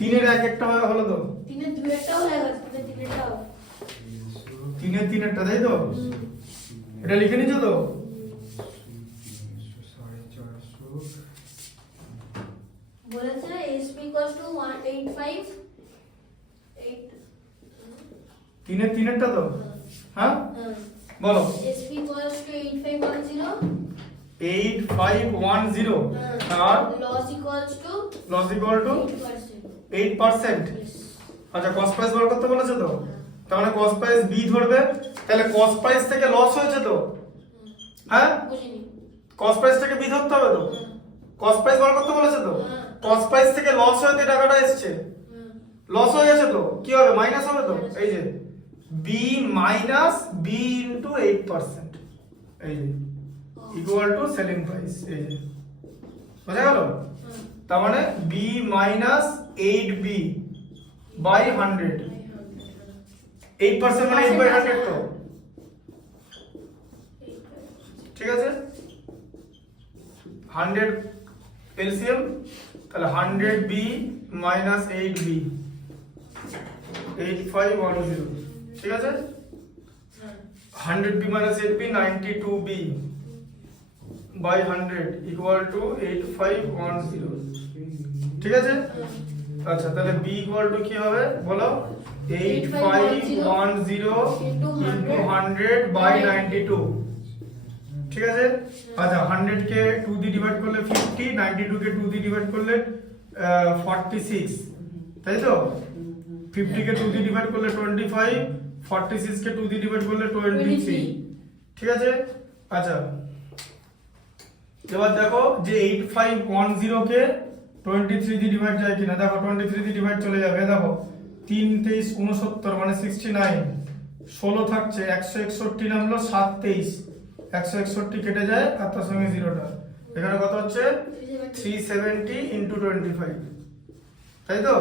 তিনের এক একটা হলো তো, তিনের দুই একটাও হয়ে গেছে, তিনেরটাও তিনের তিনেরটা, তাই তো? এটা লিখে নিচ্ছ তো? বলেছে SP equals to 185 তিনের তিনেরটা তো, হ্যাঁ বলো। SP equals to 8510 8510 আর loss equals to loss equals to 8%। আচ্ছা কস্ট প্রাইস বার করতে বলেছে তো, তার মানে কস্ট প্রাইস বি ধরবে, তাহলে কস্ট প্রাইস থেকে লস হয়েছে তো, হ্যাঁ বুঝিনি। কস্ট প্রাইস থেকে বি ধরতে হবে তো, কস্ট প্রাইস বার করতে বলেছে তো, কস্ট প্রাইস থেকে লস হয়ে টাকাটা এসেছে, লস হয়ে গেছে তো কি হবে, মাইনাস হবে তো, এই যে বি মাইনাস বি ইনটু 8%, এই যে ইকুয়াল টু সেলিং প্রাইস, এই যে বোঝা গেল? তার মানে বি মাইনাস 8b বাই 100, 8% মানে 8 বাই 100 তো, ঠিক আছে? 100 এলসিএম, তাহলে 100b মাইনাস 8b 8510, ঠিক আছে? 100b minus 8b 92b by 100 equal to 8510, ঠিক আছে? আচ্ছা তাহলে b ইকুয়াল টু কি হবে বলো, 8510 ইনটু 100 বাই 92, ঠিক আছে? আচ্ছা 100 কে 2 দিয়ে ডিভাইড করলে 50, 92 কে 2 দিয়ে ডিভাইড করলে 46, তাই তো? 50 কে 2 দিয়ে ডিভাইড করলে 25, 46 কে 2 দিয়ে ডিভাইড করলে 23, ঠিক আছে? আচ্ছা এবার দেখো যে 8510 কে 23 দিয়ে ডিভাইড যায় কিনা, দেখো 23 দিয়ে ডিভাইড চলে যাবে, দেখো 3 23 69 মানে 69, 16 থাকছে, 161 নামলো 7 23, 161 কেটে যায় আর তার সঙ্গে জিরোটা, এখানে কত হচ্ছে 370 ইনটু 25, তাই তো?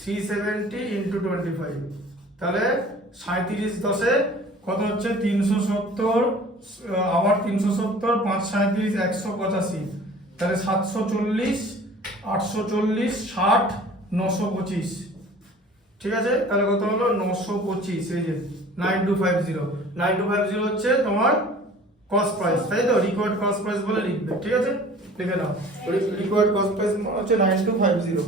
370 ইনটু 25, তাহলে 37 10 কত হচ্ছে 370, আবার 370, 5 37 185, তাহলে 740 840 60 925, ঠিক আছে? তাহলে কত হলো 925, এই যে 9250 হচ্ছে তোমার কস্ট প্রাইস, তাই তো? রিকোয়ার্ড কস্ট প্রাইস বলে লিখবে, ঠিক আছে? লিখে নাও, রিকোয়ার্ড কস্ট প্রাইস হচ্ছে 9250।